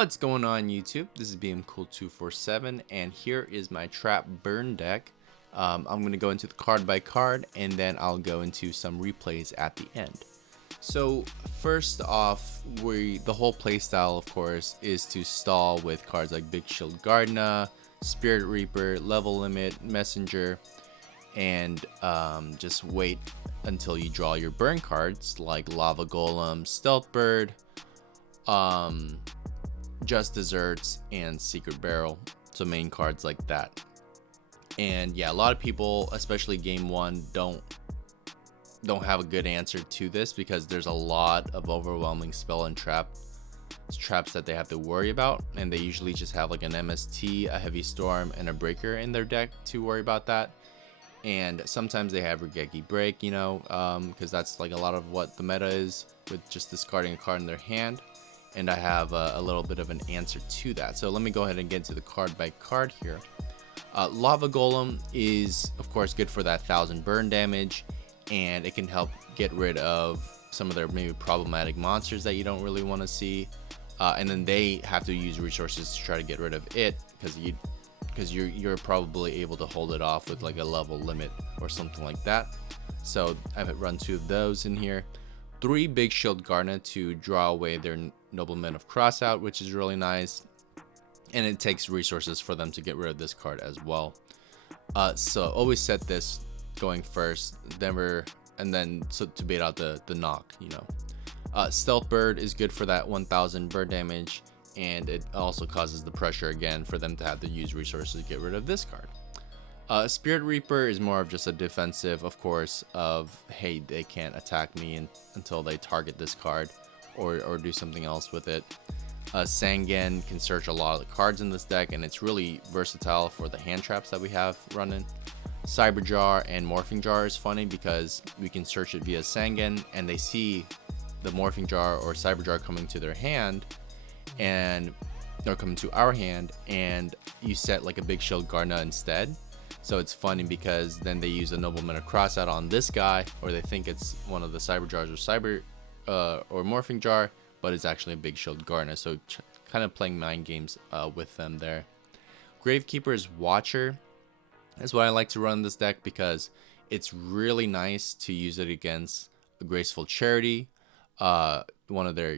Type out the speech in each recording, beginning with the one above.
What's going on YouTube? This is BMCool247 and here is my trap burn deck. I'm going to go into the card by card and then I'll go into some replays at the end. So first off, the whole playstyle of course is to stall with cards like Big Shield Gardna, Spirit Reaper, Level Limit, Messenger, and just wait until you draw your burn cards like Lava Golem, Stealth Bird, Just Desserts, and Secret Barrel. So main cards like that. And yeah, a lot of people, especially game one, don't have a good answer to this because there's a lot of overwhelming spell and traps that they have to worry about, and they usually just have like an MST, a Heavy Storm, and a Breaker in their deck to worry about that. And sometimes they have Regeki Break, you know, because that's like a lot of what the meta is, with just discarding a card in their hand. And I have a little bit of an answer to that. So let me go ahead and get into the card by card here. Lava Golem is of course good for that 1000 burn damage, and it can help get rid of some of their maybe problematic monsters that you don't really want to see, and then they have to use resources to try to get rid of it because you're probably able to hold it off with like a level limit or something like that. So I've run 2 of those in here. 3 Big Shield Gardna to draw away their Noblemen of Crossout, which is really nice, and it takes resources for them to get rid of this card as well. So always set this going first, and then so to bait out the knock, you know. Stealth Bird is good for that 1000 burn damage, and it also causes the pressure again for them to have to use resources to get rid of this card. Spirit Reaper is more of just a defensive, of course, of hey, they can't attack me until they target this card or do something else with it. Sangan can search a lot of the cards in this deck, and it's really versatile for the hand traps that we have running. Cyber Jar and Morphing Jar is funny because we can search it via Sangan, and they see the Morphing Jar or Cyber Jar coming to their hand, and they're coming to our hand, and you set like a Big Shield Gardna instead. So it's funny because then they use a Nobleman of Crossout on this guy, or they think it's one of the Cyber Jars or Morphing Jar, but it's actually a Big Shield Gardna. So kind of playing mind games with them there. Gravekeeper's Watcher is what I like to run this deck because it's really nice to use it against a Graceful Charity, one of their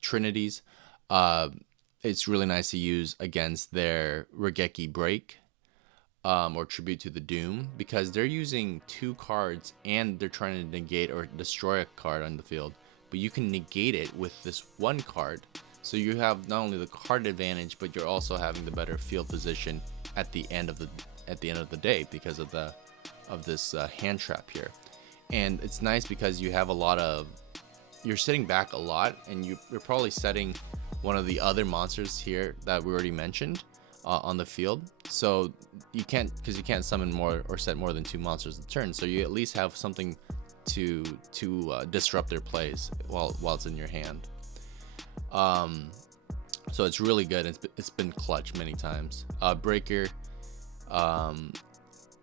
trinities. It's really nice to use against their Regeki Break or Tribute to the Doom, because they're using 2 cards and they're trying to negate or destroy a card on the field, but you can negate it with this 1 card. So you have not only the card advantage, but you're also having the better field position at the end of the day because of this hand trap here. And it's nice because you have you're sitting back a lot, and you're probably setting one of the other monsters here that we already mentioned on the field. So you can't summon more or set more than 2 monsters a turn. So you at least have something to disrupt their plays while it's in your hand. So it's really good. It's been clutch many times. Breaker,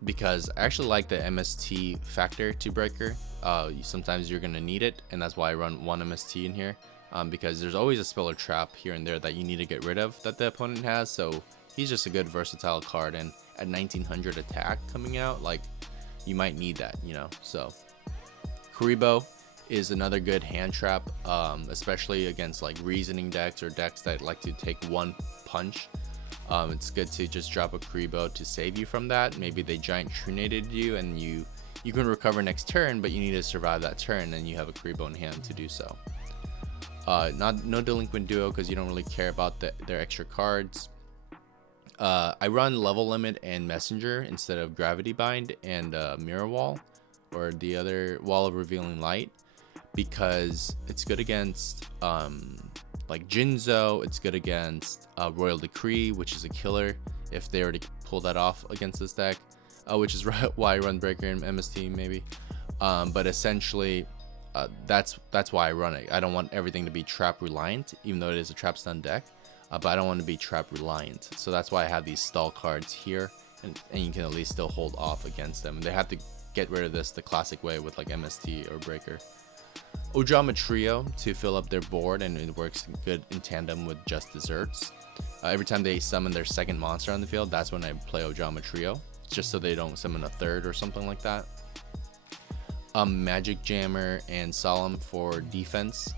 because I actually like the MST factor to Breaker. Sometimes you're gonna need it, and that's why I run 1 MST in here. Because there's always a spell or trap here and there that you need to get rid of that the opponent has. So he's just a good versatile card, and at 1900 attack coming out, like, you might need that, you know. So Kuriboh is another good hand trap, especially against like reasoning decks or decks that like to take 1 punch. It's good to just drop a Kuriboh to save you from that. Maybe they giant trinated you and you can recover next turn, but you need to survive that turn, and you have a Kuriboh in hand to do so. No Delinquent Duo because you don't really care about their extra cards. I run Level Limit and Messenger instead of Gravity Bind and Mirror Wall, or the other Wall of Revealing Light, because it's good against like Jinzo. It's good against Royal Decree, which is a killer if they already pull that off against this deck, which is why I run Breaker and MST maybe. But essentially, that's why I run it. I don't want everything to be trap reliant, even though it is a trap stun deck, but I don't want to be trap reliant. So that's why I have these stall cards here, and you can at least still hold off against them. And they have to get rid of this the classic way with like MST or Breaker. Ojama Trio to fill up their board, and it works good in tandem with Just Desserts. Every time they summon their second monster on the field, that's when I play Ojama Trio, just so they don't summon a third or something like that. Magic Jammer and Solemn for defense.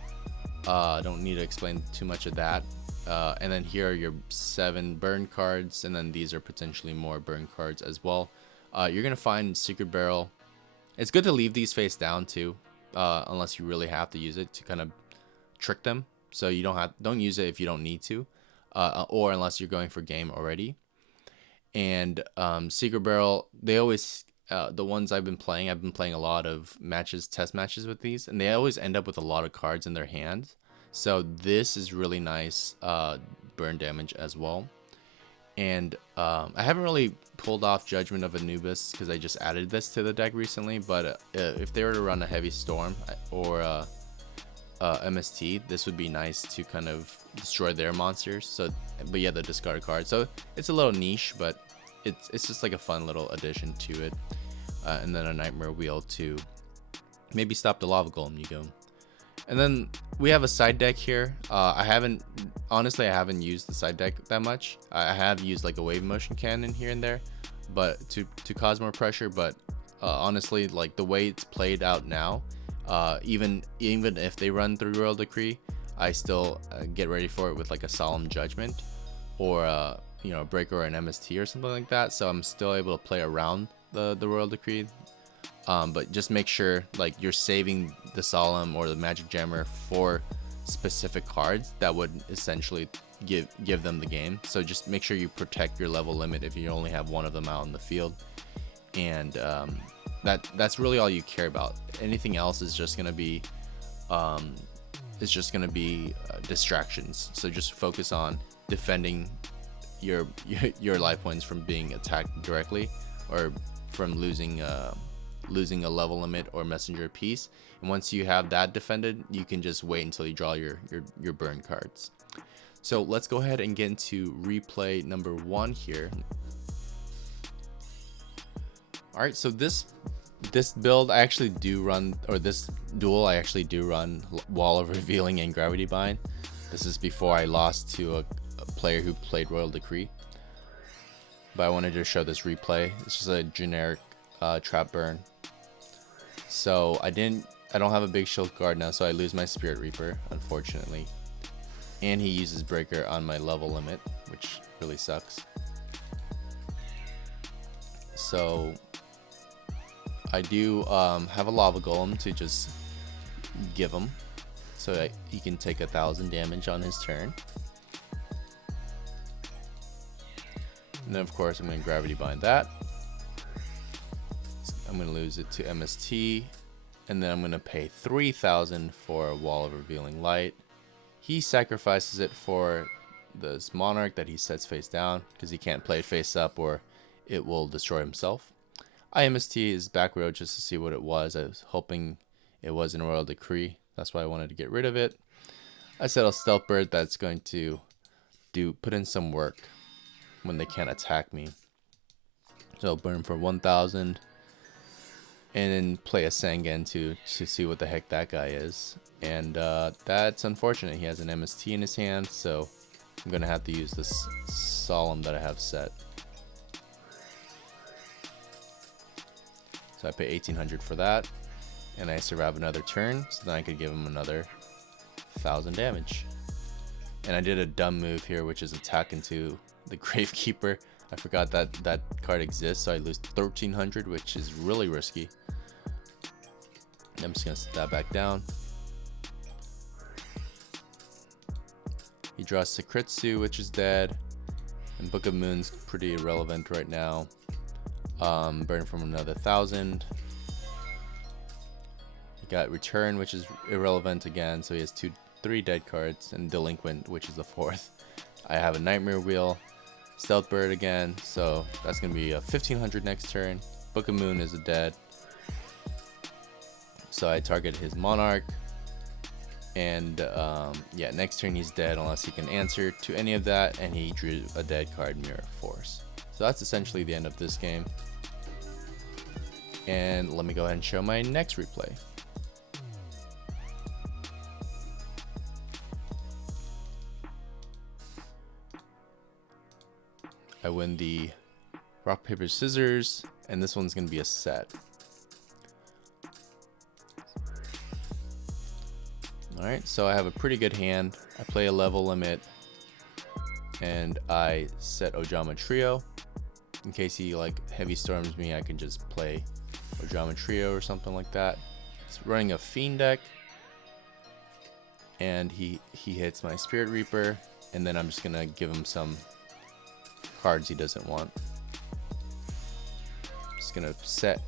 Don't need to explain too much of that. And then here are your 7 burn cards, and then these are potentially more burn cards as well. You're gonna find Secret Barrel. It's good to leave these face down too, unless you really have to use it to kind of trick them. So you don't use it if you don't need to, or unless you're going for game already. And Secret Barrel, they always the ones I've been playing a lot of test matches with these, and they always end up with a lot of cards in their hand. So this is really nice burn damage as well. And I haven't really pulled off Judgment of Anubis because I just added this to the deck recently, but if they were to run a Heavy Storm or MST, this would be nice to kind of destroy their monsters. So, but yeah, the discard card. So it's a little niche, but it's just like a fun little addition to it. And then a Nightmare Wheel to maybe stop the Lava Golem, you go. And then we have a side deck here. I haven't used the side deck that much. I have used like a Wave Motion Cannon here and there, but to cause more pressure. But honestly, like the way it's played out now, even if they run through Royal Decree, I still get ready for it with like a Solemn Judgment or a Breaker or an MST or something like that. So I'm still able to play around the Royal Decree. But just make sure like you're saving the Solemn or the Magic Jammer for specific cards that would essentially give them the game. So just make sure you protect your level limit if you only have one of them out in the field, and that's really all you care about. Anything else is just gonna be distractions. So just focus on defending your life points from being attacked directly or from losing a level limit or messenger piece. And once you have that defended, you can just wait until you draw your burn cards. So let's go ahead and get into replay number 1 here. All right, so this build I actually do run, or this duel I actually do run Wall of Revealing and Gravity Bind. This is before I lost to a player who played Royal Decree, but I wanted to show this replay. It's just a generic trap burn. So I don't have a big shield guard now, so I lose my Spirit Reaper, unfortunately. And he uses Breaker on my level limit, which really sucks. So I do have a Lava Golem to just give him, so that he can take 1,000 damage on his turn. And then of course I'm going to Gravity Bind that. I'm going to lose it to MST, and then I'm going to pay 3,000 for a Wall of Revealing Light. He sacrifices it for this Monarch that he sets face down because he can't play it face up or it will destroy himself. I MST his back row just to see what it was. I was hoping it was in Royal Decree. That's why I wanted to get rid of it. I set a Stealth Bird that's going to put in some work when they can't attack me. So burn for 1,000. And then play a Sangan to see what the heck that guy is. And that's unfortunate. He has an MST in his hand, so I'm going to have to use this Solemn that I have set. So I pay 1,800 for that, and I survive another turn, so then I could give him another 1,000 damage. And I did a dumb move here, which is attack into the Gravekeeper. I forgot that card exists, so I lose 1,300, which is really risky. I'm just gonna set that back down. He draws Sekritsu, which is dead, and Book of Moon's pretty irrelevant right now. Burn from another 1,000. He got Return, which is irrelevant again, so he has 3 dead cards, and Delinquent, which is the 4th. I have a Nightmare Wheel. Stealth Bird again, so that's gonna be a 1,500 next turn. Book of Moon is a dead, so I target his Monarch, and yeah, next turn he's dead unless he can answer to any of that, and he drew a dead card, Mirror Force. So that's essentially the end of this game. And let me go ahead and show my next replay. I win the rock, paper, scissors, and this one's gonna be a set. Alright, so I have a pretty good hand. I play a level limit, and I set Ojama Trio. In case he like heavy storms me, I can just play Ojama Trio or something like that. He's running a Fiend deck, and he hits my Spirit Reaper, and then I'm just gonna give him some cards he doesn't want. Just gonna set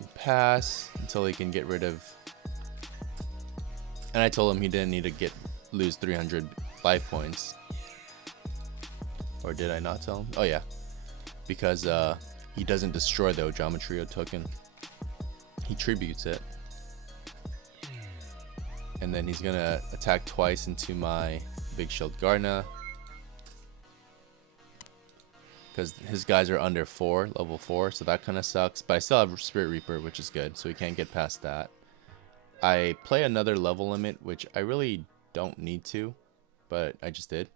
and pass until he can get rid of. And I told him he didn't need to lose 300 life points. Or did I not tell him? Oh yeah, because he doesn't destroy the Ojama Trio token. He tributes it. And then he's gonna attack twice into my Big Shield Gardener, because his guys are under 4, level 4, so that kind of sucks. But I still have Spirit Reaper, which is good, so he can't get past that. I play another level limit, which I really don't need to, but I just did.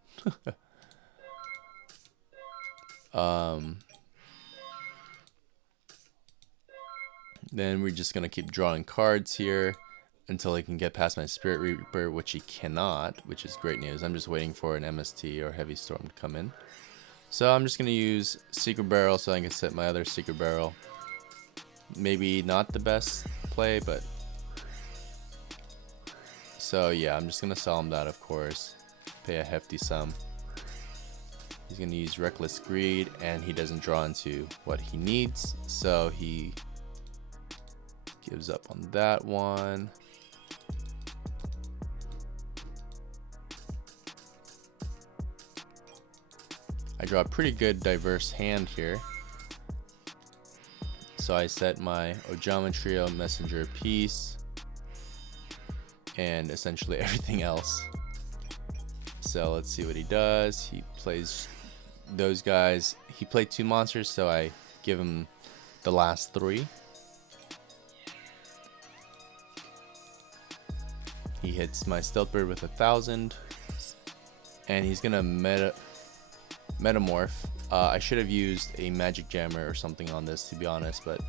Then we're just gonna keep drawing cards here until he can get past my Spirit Reaper, which he cannot, which is great news. I'm just waiting for an MST or Heavy Storm to come in. So I'm just gonna use Secret Barrel so I can set my other Secret Barrel. Maybe not the best play, but so yeah, I'm just gonna sell him that, of course. Pay a hefty sum. He's gonna use Reckless Greed, and he doesn't draw into what he needs, so he gives up on that one. I draw a pretty good diverse hand here. So I set my Ojama Trio, Messenger Piece, and essentially everything else. So let's see what he does. He plays those guys. He played 2 monsters, so I give him the last 3. He hits my Stealth Bird with 1,000, and he's gonna Metamorph. I should have used a Magic Jammer or something on this, to be honest, but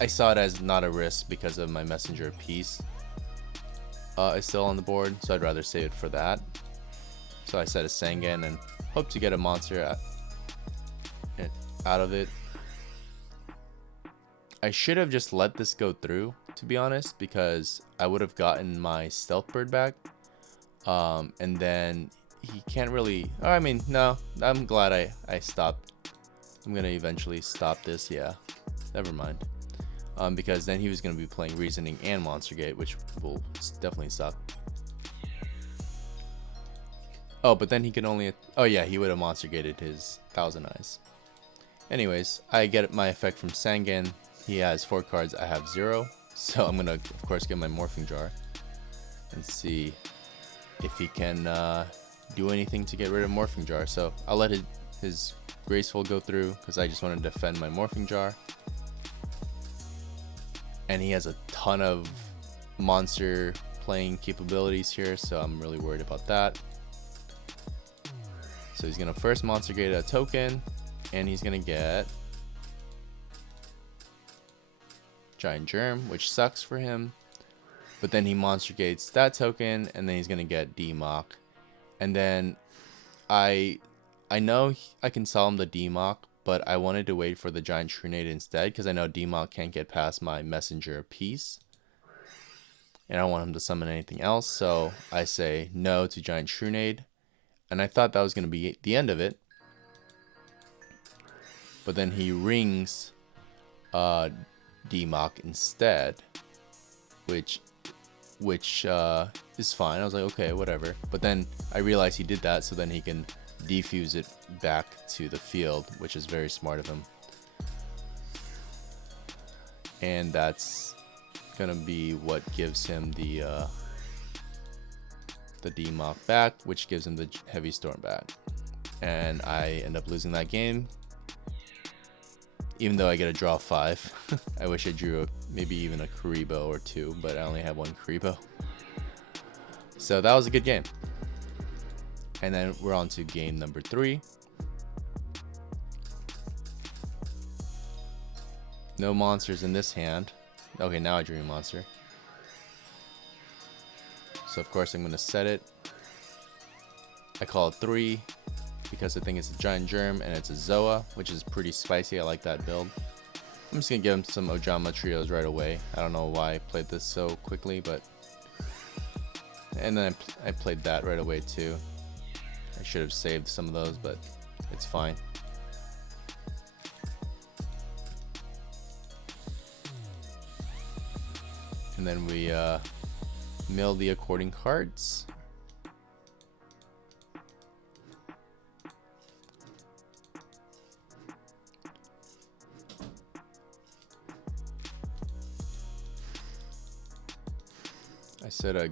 I saw it as not a risk because of my Messenger Piece is still on the board, so I'd rather save it for that. So I set a Sangan and hope to get a monster out of it. I should have just let this go through, to be honest, because I would have gotten my Stealth Bird back, and then he can't really. Oh, I mean, no, I'm glad I stopped. I'm gonna eventually stop this. Yeah, never mind. Because then he was gonna be playing Reasoning and Monster Gate, which will definitely suck. Oh, but then he can only. Oh yeah, he would have Monster Gated his Thousand Eyes. Anyways, I get my effect from Sangan. He has 4 cards. I have 0. So I'm gonna, of course, get my Morphing Jar and see if he can do anything to get rid of Morphing Jar. So I'll let his Graceful go through because I just want to defend my Morphing Jar. And he has a ton of monster playing capabilities here, so I'm really worried about that. So he's gonna first Monster Gate a token, and he's gonna get Giant Germ, which sucks for him. But then he Monster Gates that token, and then he's gonna get Demock. And then I know I can sell him the Demock, but I wanted to wait for the Giant Trunade instead because I know Demock can't get past my Messenger Piece. And I don't want him to summon anything else, so I say no to Giant Trunade. And I thought that was going to be the end of it. But then he rings Demock instead, which is fine. I was like, okay, whatever. But then I realized he did that so then he can defuse it back to the field, which is very smart of him. And that's gonna be what gives him the Demock back, which gives him the Heavy Storm back. And I end up losing that game, even though I get a draw 5. I wish I drew maybe even a Karibo or 2, but I only have 1 Karibo. So that was a good game. And then we're on to game number 3. No monsters in this hand. Okay, now I dream a monster. So of course I'm going to set it. I call it 3 because I think it's a giant germ and it's a Zoa, which is pretty spicy. I like that build. I'm just going to give him some Ojama trios right away. I don't know why I played this so quickly, but... And then I played that right away too. I should have saved some of those, but it's fine. And then we mill the according cards. I said a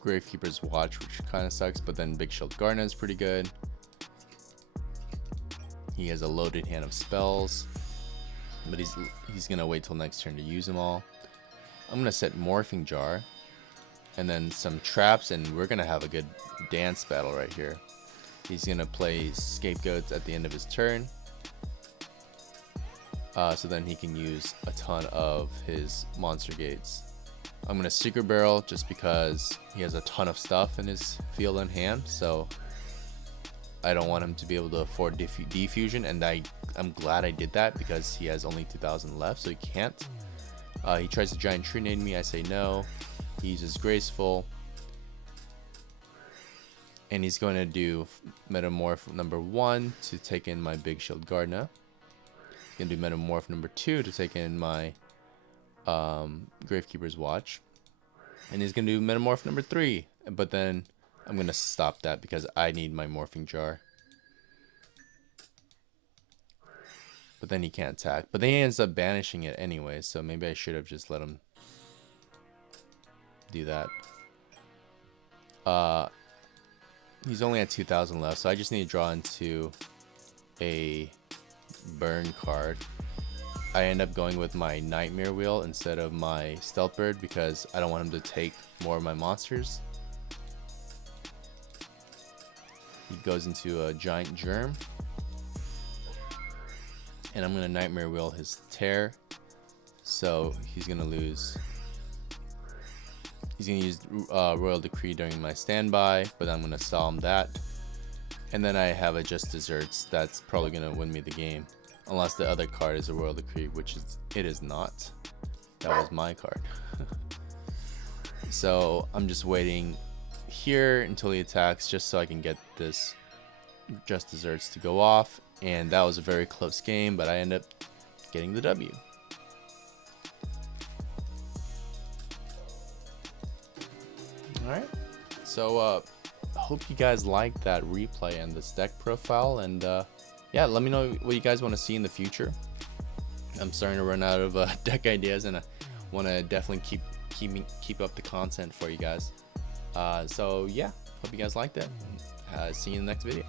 Gravekeeper's Watch, which kind of sucks, but then Big Shield Garden is pretty good. He has a loaded hand of spells, but he's gonna wait till next turn to use them all. I'm gonna set Morphing Jar, and then some traps, and we're gonna have a good dance battle right here. He's gonna play Scapegoats at the end of his turn, so then he can use a ton of his monster gates. I'm gonna Secret Barrel just because he has a ton of stuff in his field and hand, so I don't want him to be able to afford defusion, and I'm glad I did that because he has only 2,000 left, so he can't. He tries to Giant Tree Nade me, I say no. He uses Graceful, and he's going to do Metamorph number 1 to take in my Big Shield Gardna. He's going to do Metamorph number 2 to take in my Gravekeeper's Watch, and he's gonna do Metamorph number 3, but then I'm gonna stop that because I need my Morphing Jar. But then he can't attack, but then he ends up banishing it anyway, so maybe I should have just let him do that. He's only at 2,000 left, so I just need to draw into a burn card. I end up going with my Nightmare Wheel instead of my Stealth Bird because I don't want him to take more of my monsters. He goes into a Giant Germ, and I'm going to Nightmare Wheel his Tear, so he's going to lose. He's going to use Royal Decree during my standby, but I'm going to Solemn that, and then I have a Just Desserts that's probably going to win me the game. Unless the other card is a Royal Decree, which it is not. That was my card. So I'm just waiting here until he attacks just so I can get this Just Desserts to go off. And that was a very close game, but I end up getting the W. Alright, so hope you guys liked that replay and this deck profile, and yeah, let me know what you guys want to see in the future. I'm starting to run out of deck ideas, and I want to definitely keep up the content for you guys. So yeah, hope you guys liked it. See you in the next video.